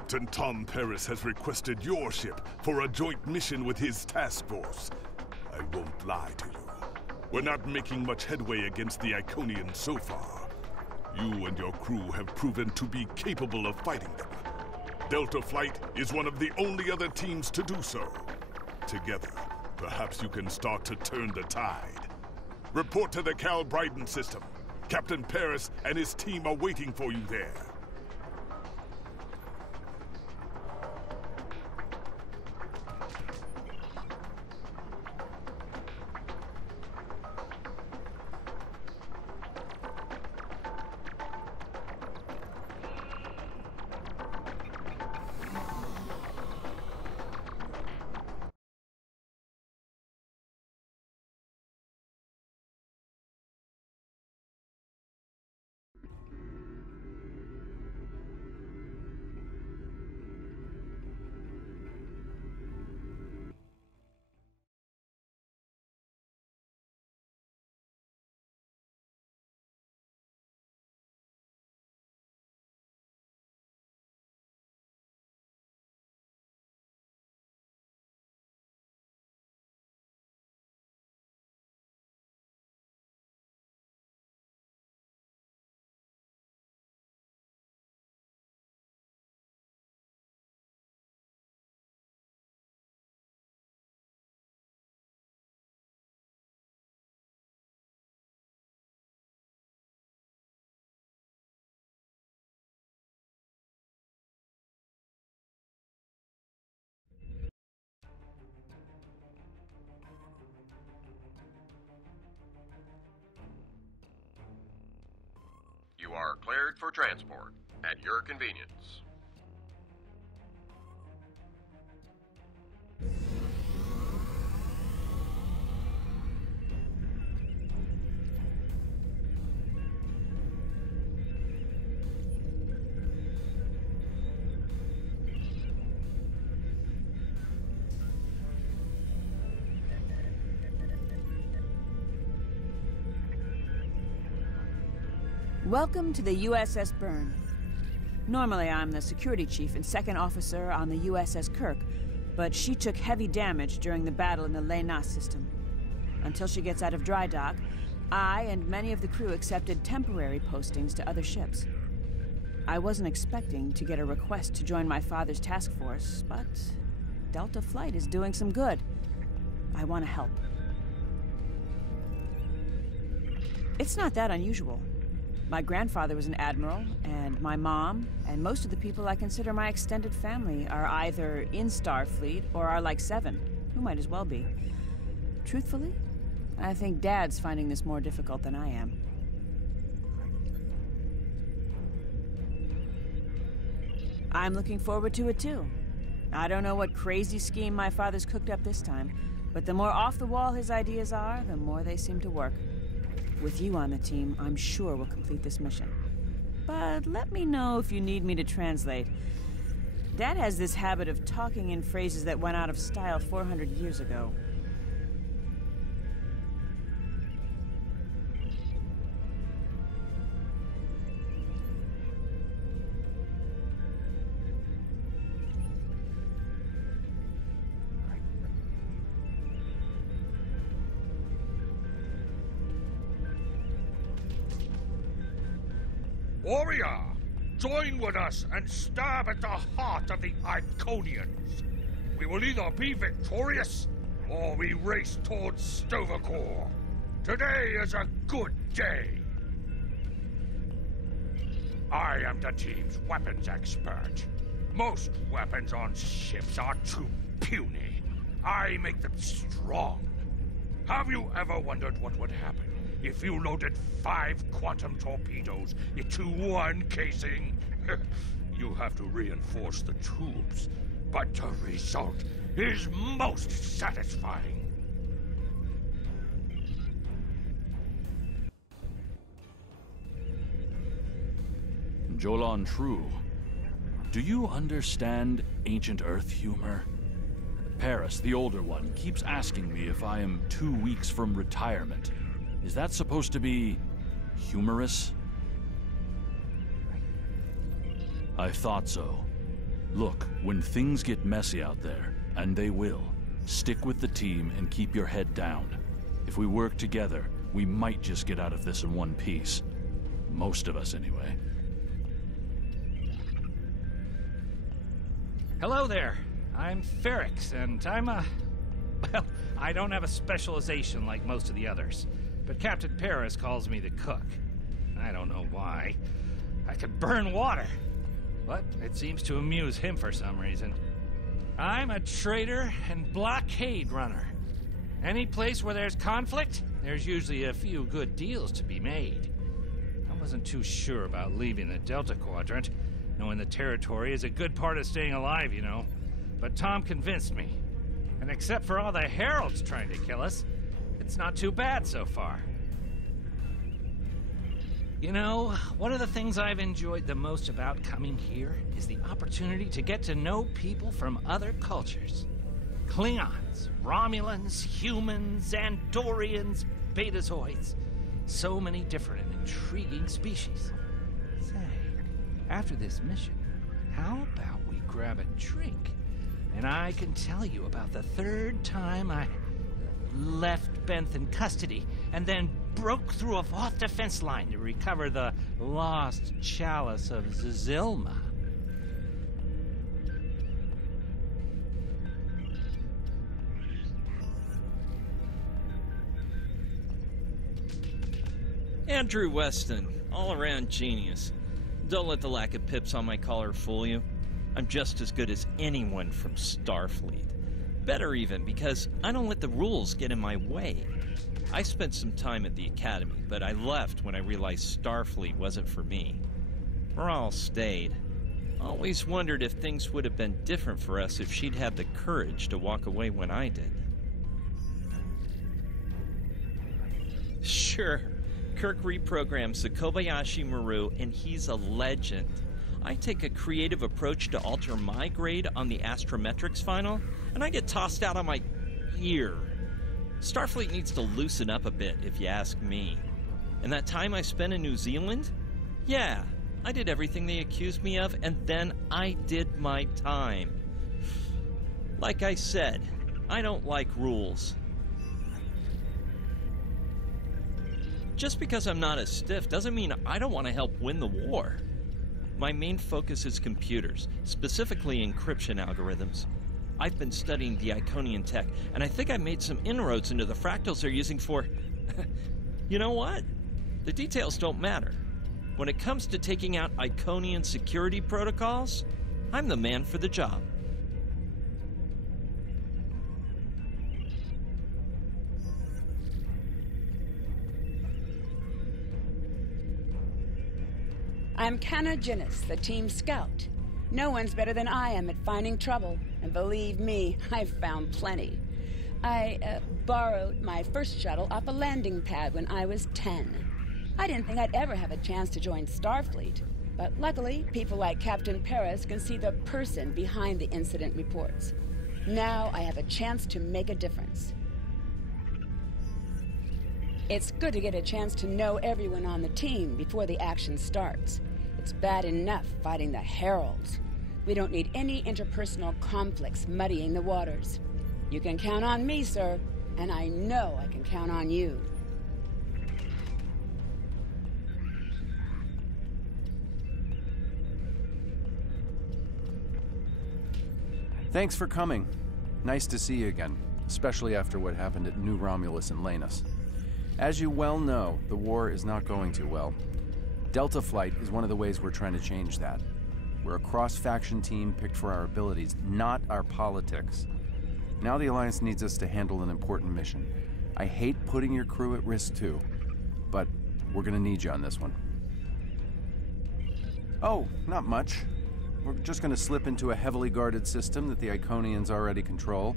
Captain Tom Paris has requested your ship for a joint mission with his task force. I won't lie to you. We're not making much headway against the Iconians so far. You and your crew have proven to be capable of fighting them. Delta Flight is one of the only other teams to do so. Together, perhaps you can start to turn the tide. Report to the Cal Bryden system. Captain Paris and his team are waiting for you there. You are cleared for transport at your convenience. Welcome to the USS Byrne. Normally I'm the security chief and second officer on the USS Kirk, but she took heavy damage during the battle in the Lena system. Until she gets out of dry dock, I and many of the crew accepted temporary postings to other ships. I wasn't expecting to get a request to join my father's task force, but Delta Flight is doing some good. I want to help. It's not that unusual. My grandfather was an admiral, and my mom, and most of the people I consider my extended family are either in Starfleet or are like Seven, who might as well be. Truthfully, I think Dad's finding this more difficult than I am. I'm looking forward to it too. I don't know what crazy scheme my father's cooked up this time, but the more off the wall his ideas are, the more they seem to work. With you on the team, I'm sure we'll complete this mission. But let me know if you need me to translate. Dad has this habit of talking in phrases that went out of style 400 years ago. Warrior, join with us and stab at the heart of the Iconians. We will either be victorious, or we race towards Sto-vo-kor. Today is a good day. I am the team's weapons expert. Most weapons on ships are too puny. I make them strong. Have you ever wondered what would happen if you loaded 5 quantum torpedoes into one casing? You have to reinforce the tubes, but the result is most satisfying. Jolan True, do you understand ancient Earth humor? Paris, the older one, keeps asking me if I am 2 weeks from retirement. Is that supposed to be humorous? I thought so. Look, when things get messy out there, and they will, stick with the team and keep your head down. If we work together, we might just get out of this in one piece. Most of us, anyway. Hello there. I'm Ferrix, and well, I don't have a specialization like most of the others, but Captain Paris calls me the cook. I don't know why. I could burn water, but it seems to amuse him for some reason. I'm a trader and blockade runner. Any place where there's conflict, there's usually a few good deals to be made. I wasn't too sure about leaving the Delta Quadrant, knowing the territory is a good part of staying alive, you know. But Tom convinced me. And except for all the heralds trying to kill us, it's not too bad so far. You know, one of the things I've enjoyed the most about coming here is the opportunity to get to know people from other cultures. Klingons, Romulans, humans, Andorians, Betazoids. So many different and intriguing species. Say, after this mission, how about we grab a drink? And I can tell you about the third time I left Benth in custody, and then broke through a Voth defense line to recover the lost chalice of Zilma. Andrew Weston, all-around genius. Don't let the lack of pips on my collar fool you. I'm just as good as anyone from Starfleet. Better even, because I don't let the rules get in my way. I spent some time at the Academy, but I left when I realized Starfleet wasn't for me. Ral stayed. Always wondered if things would have been different for us if she'd had the courage to walk away when I did. Sure, Kirk reprograms the Kobayashi Maru, and he's a legend. I take a creative approach to alter my grade on the astrometrics final, and I get tossed out on my ear. Starfleet needs to loosen up a bit, if you ask me. And that time I spent in New Zealand? Yeah, I did everything they accused me of, and then I did my time. Like I said, I don't like rules. Just because I'm not as stiff doesn't mean I don't want to help win the war. My main focus is computers, specifically encryption algorithms. I've been studying the Iconian tech, and I think I made some inroads into the fractals they're using for... You know what? The details don't matter. When it comes to taking out Iconian security protocols, I'm the man for the job. I'm Canna Ginnis, the team scout. No one's better than I am at finding trouble, and believe me, I've found plenty. I borrowed my first shuttle off a landing pad when I was 10. I didn't think I'd ever have a chance to join Starfleet, but luckily, people like Captain Paris can see the person behind the incident reports. Now I have a chance to make a difference. It's good to get a chance to know everyone on the team before the action starts. It's bad enough fighting the Heralds. We don't need any interpersonal conflicts muddying the waters. You can count on me, sir, and I know I can count on you. Thanks for coming. Nice to see you again, especially after what happened at New Romulus and Lanus. As you well know, the war is not going too well. Delta Flight is one of the ways we're trying to change that. We're a cross-faction team picked for our abilities, not our politics. Now the Alliance needs us to handle an important mission. I hate putting your crew at risk too, but we're gonna need you on this one. Oh, not much. We're just gonna slip into a heavily guarded system that the Iconians already control,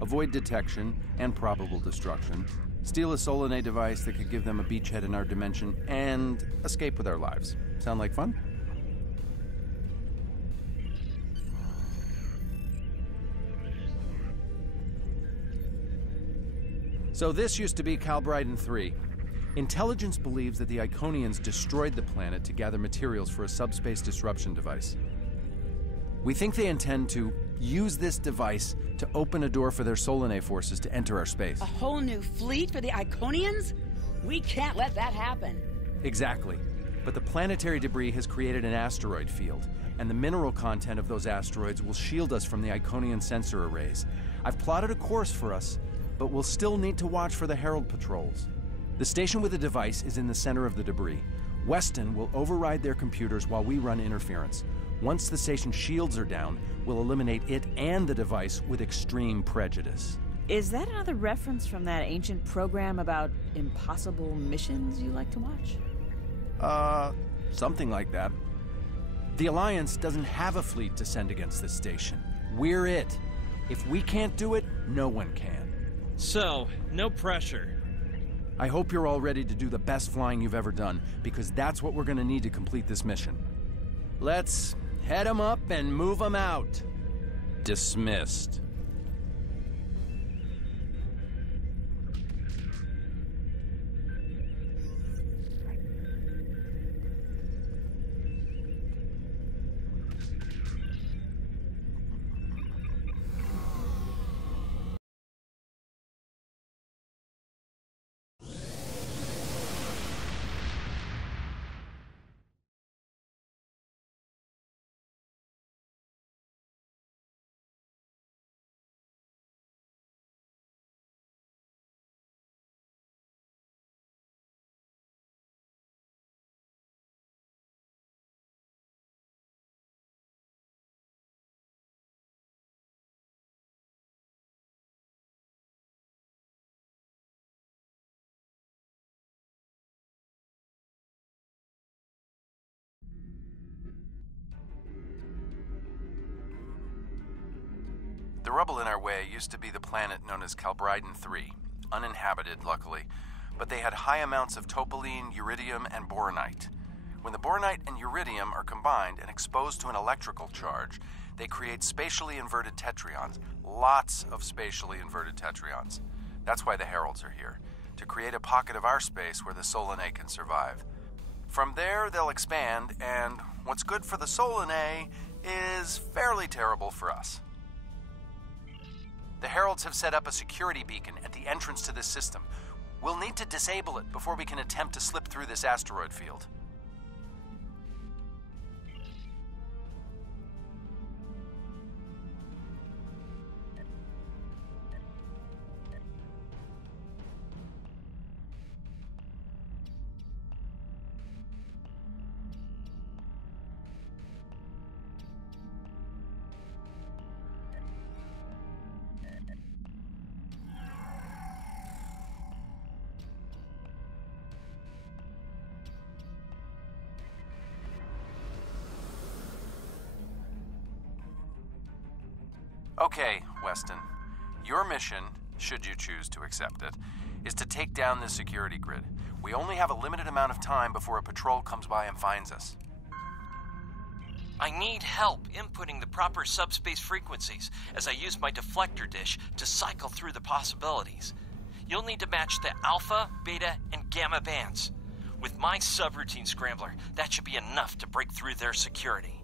avoid detection and probable destruction, steal a Solanae device that could give them a beachhead in our dimension, and escape with our lives. Sound like fun? So this used to be Calbryden 3. Intelligence believes that the Iconians destroyed the planet to gather materials for a subspace disruption device. We think they intend to use this device to open a door for their Solanae forces to enter our space. A whole new fleet for the Iconians? We can't let that happen. Exactly. But the planetary debris has created an asteroid field, and the mineral content of those asteroids will shield us from the Iconian sensor arrays. I've plotted a course for us, but we'll still need to watch for the Herald patrols. The station with the device is in the center of the debris. Weston will override their computers while we run interference. Once the station's shields are down, we'll eliminate it and the device with extreme prejudice. Is that another reference from that ancient program about impossible missions you like to watch? Something like that. The Alliance doesn't have a fleet to send against this station. We're it. If we can't do it, no one can. So, no pressure. I hope you're all ready to do the best flying you've ever done, because that's what we're gonna need to complete this mission. Let's head 'em up and move 'em out. Dismissed. The rubble in our way used to be the planet known as Calbryden 3, uninhabited, luckily, but they had high amounts of topaline, uridium, and boronite. When the boronite and uridium are combined and exposed to an electrical charge, they create spatially inverted tetrions, lots of spatially inverted tetrions. That's why the Heralds are here, to create a pocket of our space where the Solanae can survive. From there, they'll expand, and what's good for the Solanae is fairly terrible for us. The Heralds have set up a security beacon at the entrance to this system. We'll need to disable it before we can attempt to slip through this asteroid field. Okay, Weston. Your mission, should you choose to accept it, is to take down this security grid. We only have a limited amount of time before a patrol comes by and finds us. I need help inputting the proper subspace frequencies as I use my deflector dish to cycle through the possibilities. You'll need to match the alpha, beta, and gamma bands. With my subroutine scrambler, that should be enough to break through their security.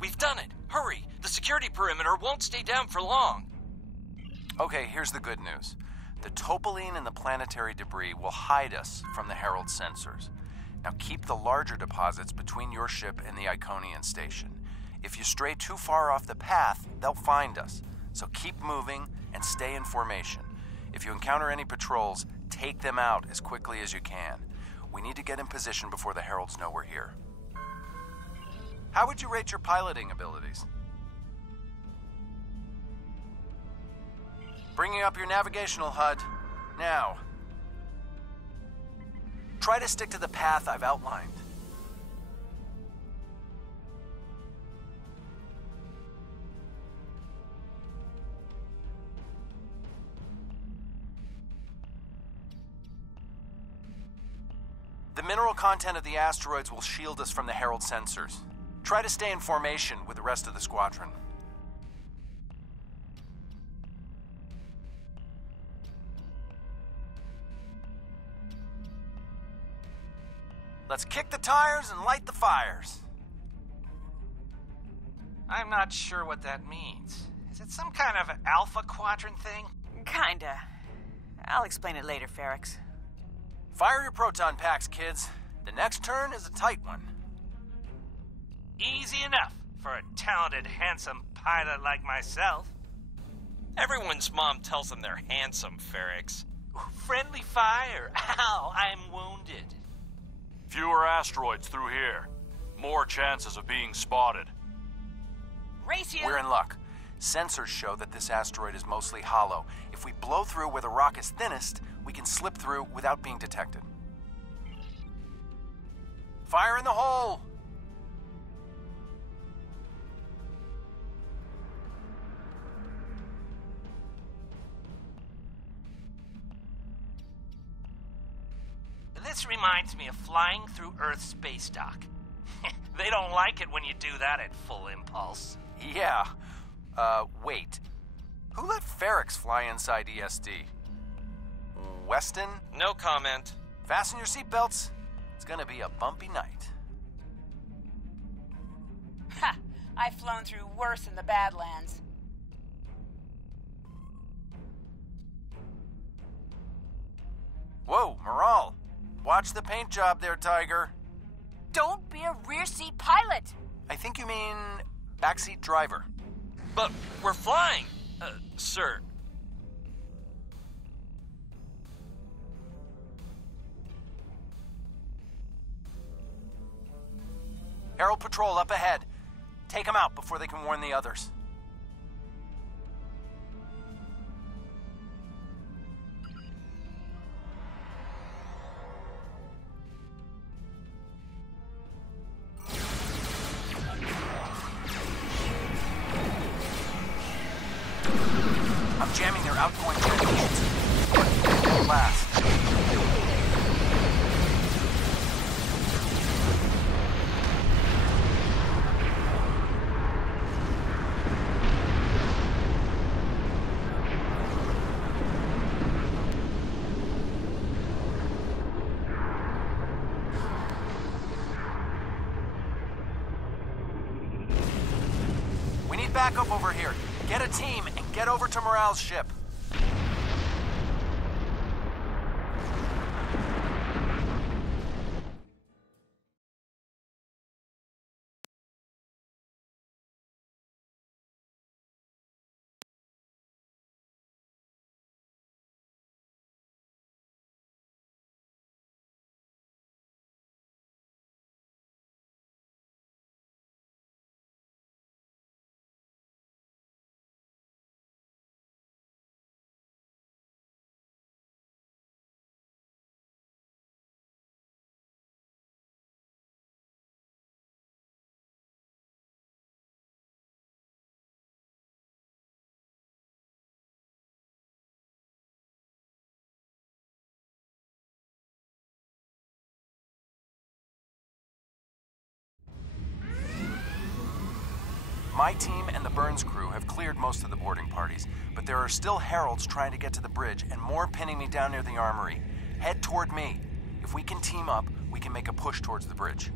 We've done it! Hurry! The security perimeter won't stay down for long! Okay, here's the good news. The topaline and the planetary debris will hide us from the Herald sensors. Now keep the larger deposits between your ship and the Iconian station. If you stray too far off the path, they'll find us. So keep moving and stay in formation. If you encounter any patrols, take them out as quickly as you can. We need to get in position before the Heralds know we're here. How would you rate your piloting abilities? Bringing up your navigational HUD. Now. Try to stick to the path I've outlined. The mineral content of the asteroids will shield us from the Herald sensors. Try to stay in formation with the rest of the squadron. Let's kick the tires and light the fires. I'm not sure what that means. Is it some kind of Alpha Quadrant thing? Kinda. I'll explain it later, Ferrix. Fire your proton packs, kids. The next turn is a tight one. Easy enough for a talented, handsome pilot like myself. Everyone's mom tells them they're handsome, Ferrix. Friendly fire. Ow, I'm wounded. Fewer asteroids through here. More chances of being spotted. Race you! We're in luck. Sensors show that this asteroid is mostly hollow. If we blow through where the rock is thinnest, we can slip through without being detected. Fire in the hole! This reminds me of flying through Earth's space dock. They don't like it when you do that at full impulse. Yeah. Wait. Who let Ferrix fly inside ESD? Weston? No comment. Fasten your seatbelts. It's gonna be a bumpy night. Ha! I've flown through worse in the Badlands. Whoa, Moral. Watch the paint job there, Tiger. Don't be a rear seat pilot! I think you mean backseat driver. But we're flying, sir. Herald Patrol up ahead. Take them out before they can warn the others. I'm jamming their outgoing transmissions. Last. We need backup over here. Get a team and get over to Morale's ship. My team and the Burns crew have cleared most of the boarding parties, but there are still heralds trying to get to the bridge and more pinning me down near the armory. Head toward me. If we can team up, we can make a push towards the bridge.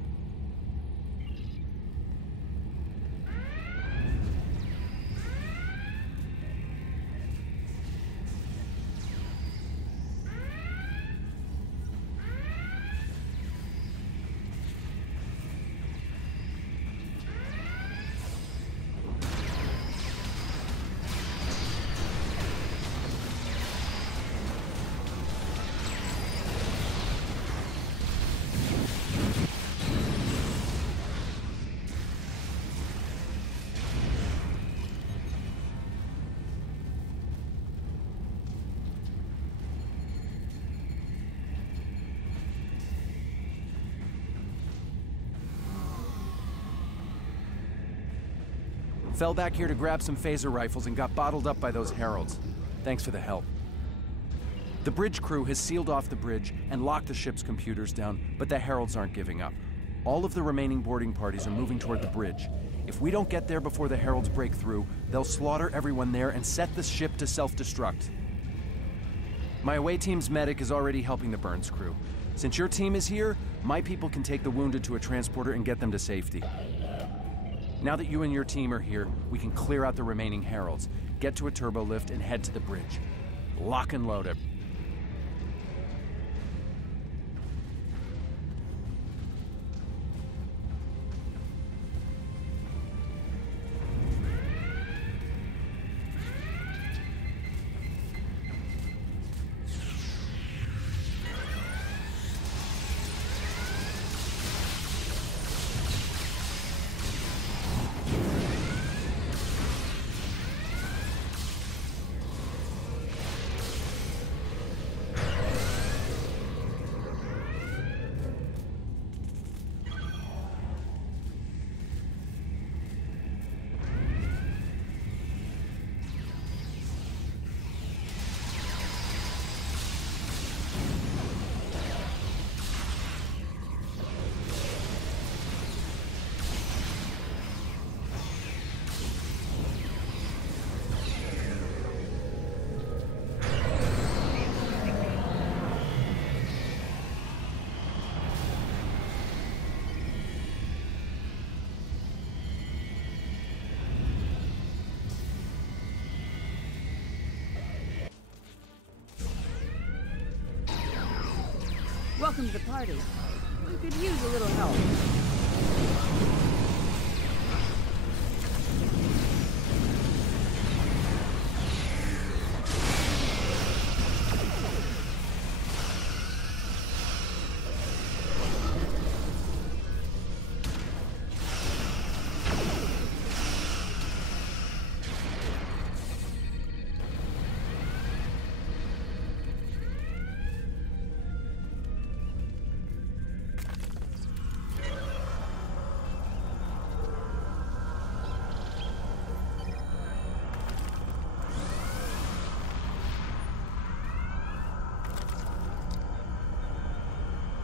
Fell back here to grab some phaser rifles and got bottled up by those heralds. Thanks for the help. The bridge crew has sealed off the bridge and locked the ship's computers down, but the heralds aren't giving up. All of the remaining boarding parties are moving toward the bridge. If we don't get there before the heralds break through, they'll slaughter everyone there and set the ship to self-destruct. My away team's medic is already helping the Burns crew. Since your team is here, my people can take the wounded to a transporter and get them to safety. Now that you and your team are here, we can clear out the remaining heralds, get to a turbo lift, and head to the bridge. Lock and load it. Welcome to the party. We could use a little help.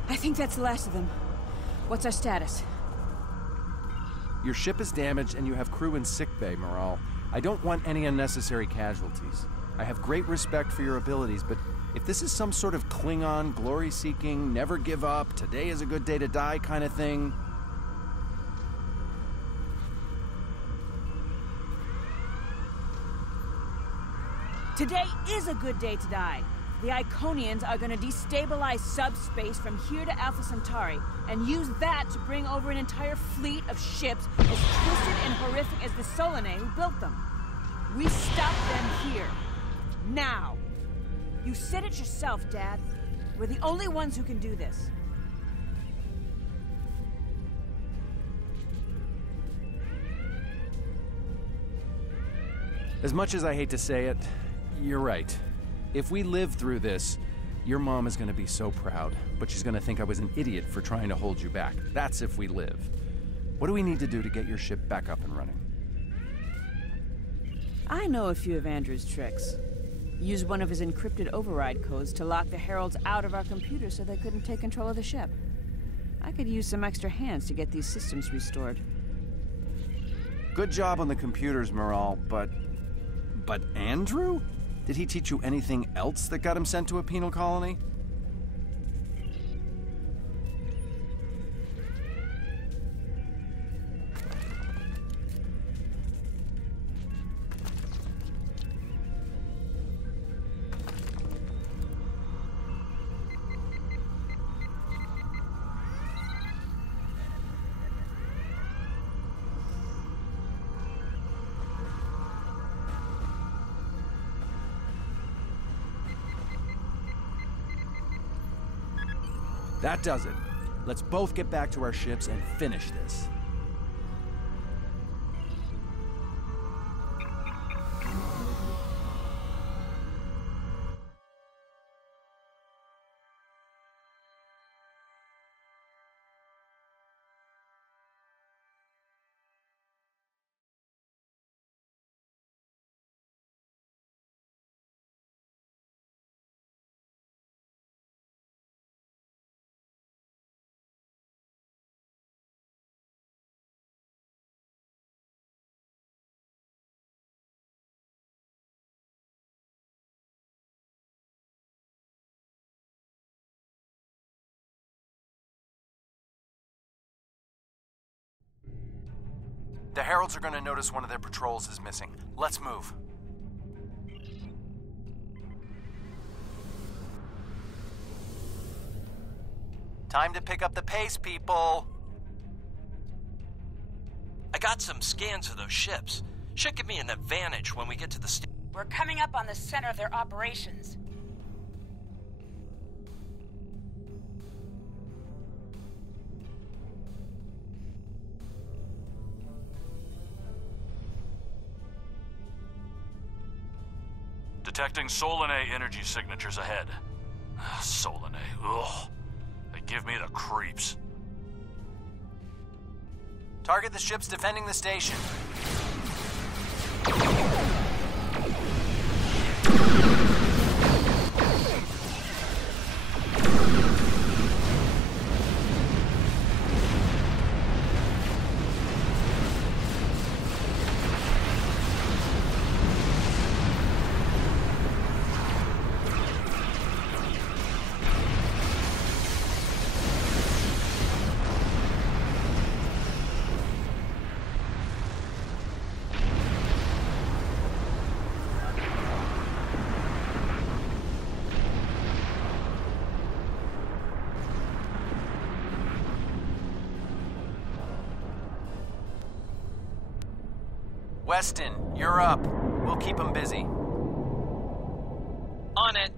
I think that's the last of them. What's our status? Your ship is damaged and you have crew in sickbay, Morale. I don't want any unnecessary casualties. I have great respect for your abilities, but if this is some sort of Klingon, glory-seeking, never give up, today is a good day to die kind of thing... Today is a good day to die. The Iconians are going to destabilize subspace from here to Alpha Centauri and use that to bring over an entire fleet of ships as twisted and horrific as the Solanae who built them. We stop them here. Now. You said it yourself, Dad. We're the only ones who can do this. As much as I hate to say it, you're right. If we live through this, your mom is going to be so proud, but she's going to think I was an idiot for trying to hold you back. That's if we live. What do we need to do to get your ship back up and running? I know a few of Andrew's tricks. Use one of his encrypted override codes to lock the heralds out of our computers so they couldn't take control of the ship. I could use some extra hands to get these systems restored. Good job on the computers, Morale, but Andrew? Did he teach you anything else that got him sent to a penal colony? That does it. Let's both get back to our ships and finish this. The Heralds are gonna notice one of their patrols is missing. Let's move. Time to pick up the pace, people! I got some scans of those ships. Should give me an advantage when we get to the station. We're coming up on the center of their operations. Detecting Solanae energy signatures ahead. Solanae, ugh. They give me the creeps. Target the ships defending the station. Weston, you're up. We'll keep them busy. On it.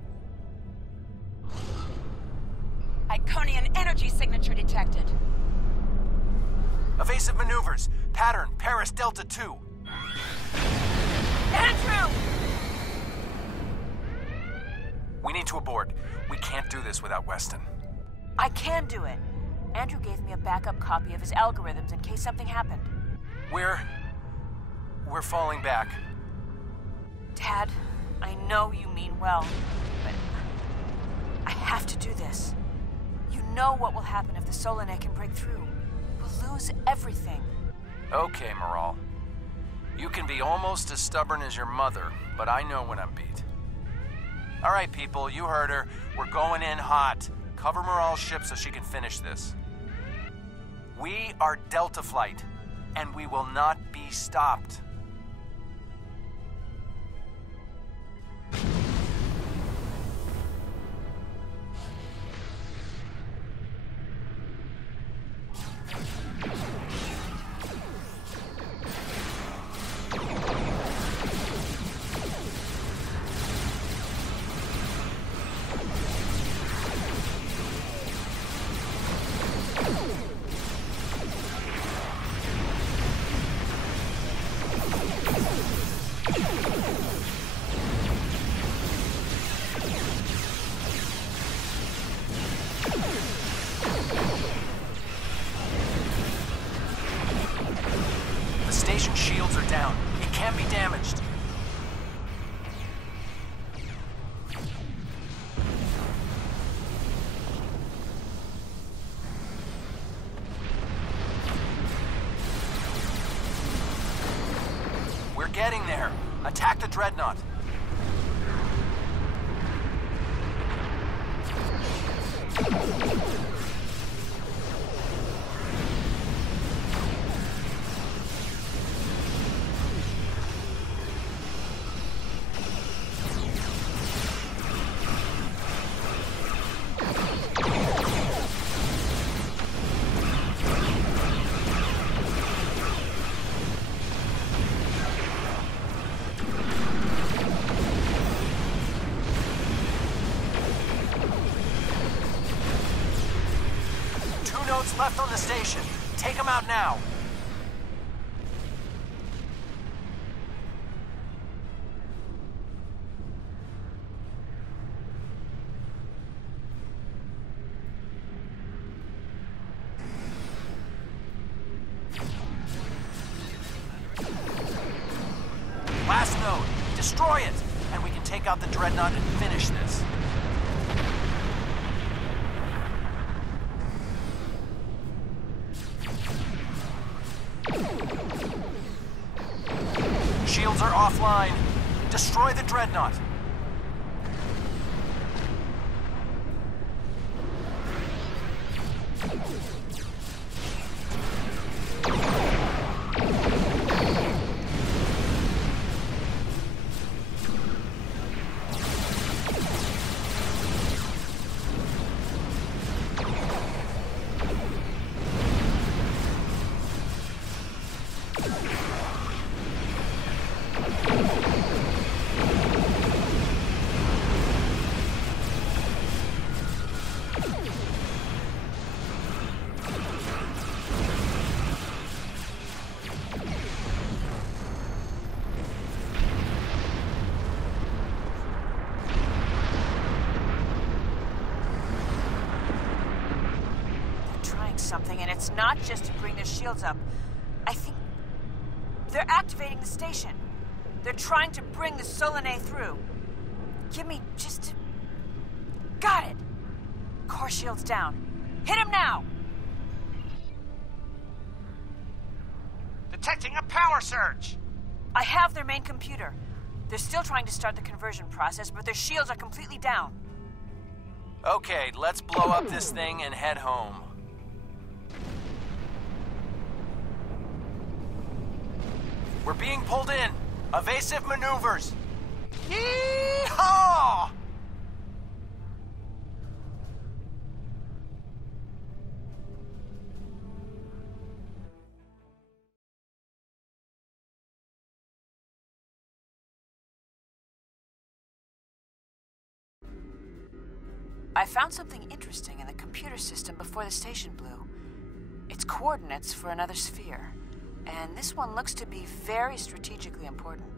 Iconian energy signature detected. Evasive maneuvers. Pattern, Paris Delta 2. Andrew! We need to abort. We can't do this without Weston. I can do it. Andrew gave me a backup copy of his algorithms in case something happened. We're falling back. Dad, I know you mean well, but I have to do this. You know what will happen if the Solanae can break through. We'll lose everything. Okay, Moral. You can be almost as stubborn as your mother, but I know when I'm beat. All right, people, you heard her. We're going in hot. Cover Moral's ship so she can finish this. We are Delta Flight, and we will not be stopped. Station shields are down. It can be damaged. We're getting there. Attack the Dreadnought. Left on the station. Take them out now. Last node. Destroy it, and we can take out the Dreadnought and finish this. Shields are offline. Destroy the Dreadnought. something, and it's not just to bring their shields up. I think they're activating the station. They're trying to bring the Solanae through. Give me just... Got it! Core shields down. Hit him now! Detecting a power surge! I have their main computer. They're still trying to start the conversion process, but their shields are completely down. Okay, let's blow up this thing and head home. We're being pulled in. Evasive maneuvers. Yee-haw! I found something interesting in the computer system before the station blew. It's coordinates for another sphere, and this one looks to be very strategically important.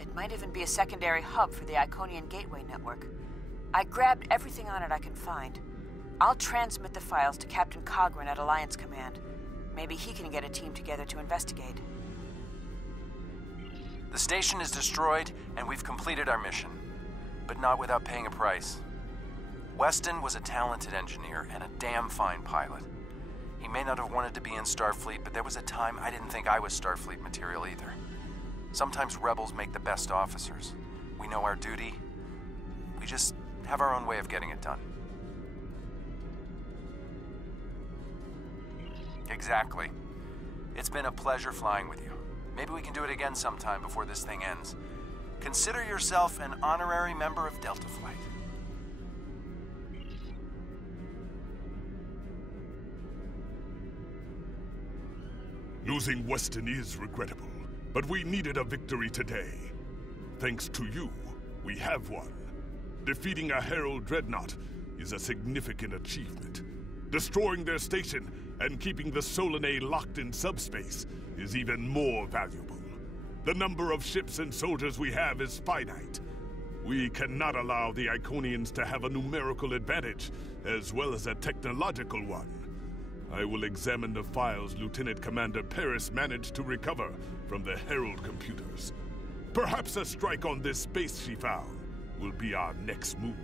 It might even be a secondary hub for the Iconian Gateway network. I grabbed everything on it I can find. I'll transmit the files to Captain Cogran at Alliance Command. Maybe he can get a team together to investigate. The station is destroyed, and we've completed our mission. But not without paying a price. Weston was a talented engineer and a damn fine pilot. He may not have wanted to be in Starfleet, but there was a time I didn't think I was Starfleet material either. Sometimes rebels make the best officers. We know our duty. We just have our own way of getting it done. Exactly. It's been a pleasure flying with you. Maybe we can do it again sometime before this thing ends. Consider yourself an honorary member of Delta Flight. Losing Weston is regrettable, but we needed a victory today. Thanks to you, we have one. Defeating a Herald dreadnought is a significant achievement. Destroying their station and keeping the Solanae locked in subspace is even more valuable. The number of ships and soldiers we have is finite. We cannot allow the Iconians to have a numerical advantage, as well as a technological one. I will examine the files Lieutenant Commander Paris managed to recover from the Herald computers. Perhaps a strike on this space she found will be our next move.